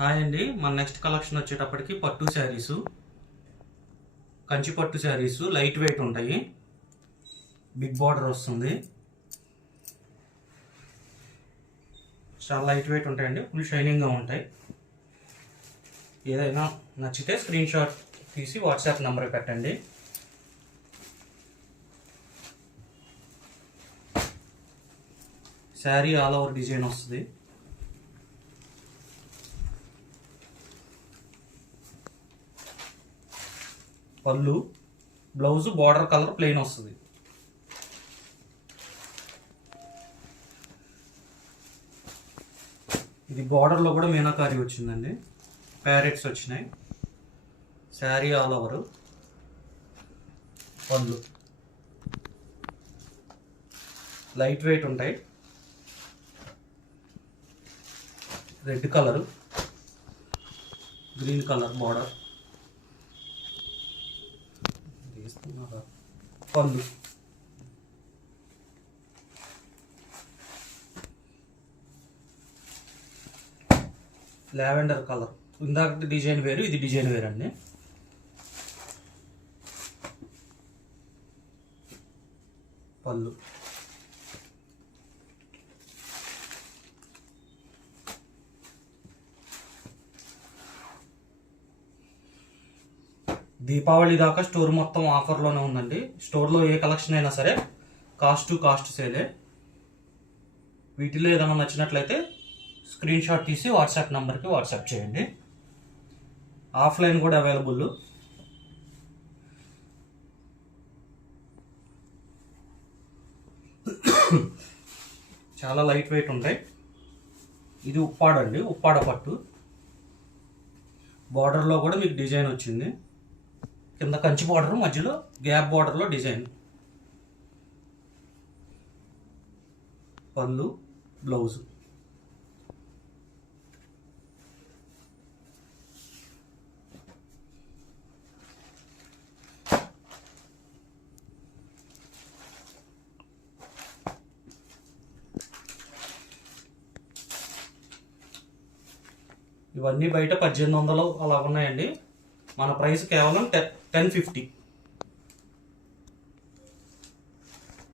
Hi అండి, మన next collection వచ్చేటప్పటికి పట్టు శారీసు, కంచి పట్టు శారీసు లైట్ వెయిట్ ఉంటాయి. బిగ్ బార్డర్ వస్తుంది. చాలా లైట్ వెయిట్ ఉంటాయండి, ఫుల్ షైనింగ్గా ఉంటాయి. ఏదైనా నచ్చితే స్క్రీన్ షాట్ తీసి వాట్సాప్ నెంబర్ పెట్టండి. శారీ ఆల్ ఓవర్ డిజైన్ వస్తుంది. పళ్ళు, బ్లౌజ్ బార్డర్ కలర్ ప్లెయిన్ వస్తుంది. ఇది బార్డర్లో కూడా మీనాకారి వచ్చిందండి, ప్యారెట్స్ వచ్చినాయి. Sari all over. పళ్ళు లైట్ వెయిట్ ఉంటాయి. Red colour, green colour border. పళ్ళు లావెండర్ కలర్. ఇందాక డిజైన్ వేరు, ఇది డిజైన్ వేరు అండి. పళ్ళు దీపావళి దాకా స్టోర్ మొత్తం ఆఫర్లోనే ఉందండి. స్టోర్లో ఏ కలెక్షన్ అయినా సరే కాస్ట్ సేలే. వీటిలో ఏదైనా నచ్చినట్లయితే స్క్రీన్ షాట్ తీసి వాట్సాప్ నెంబర్కి వాట్సాప్ చేయండి. ఆఫ్లైన్ కూడా అవైలబుల్. చాలా లైట్ వెయిట్ ఉంటాయి. ఇది ఉప్పాడ అండి, ఉప్పాడ పట్టు. బార్డర్లో కూడా మీకు డిజైన్ వచ్చింది. కింద కంచి బార్డర్, మధ్యలో గ్యాప్ బార్డర్లో డిజైన్. పళ్ళు, బ్లౌజ్. ఇవన్నీ బయట 1800 అలా ఉన్నాయండి. మన ప్రైస్ కేవలం 1050.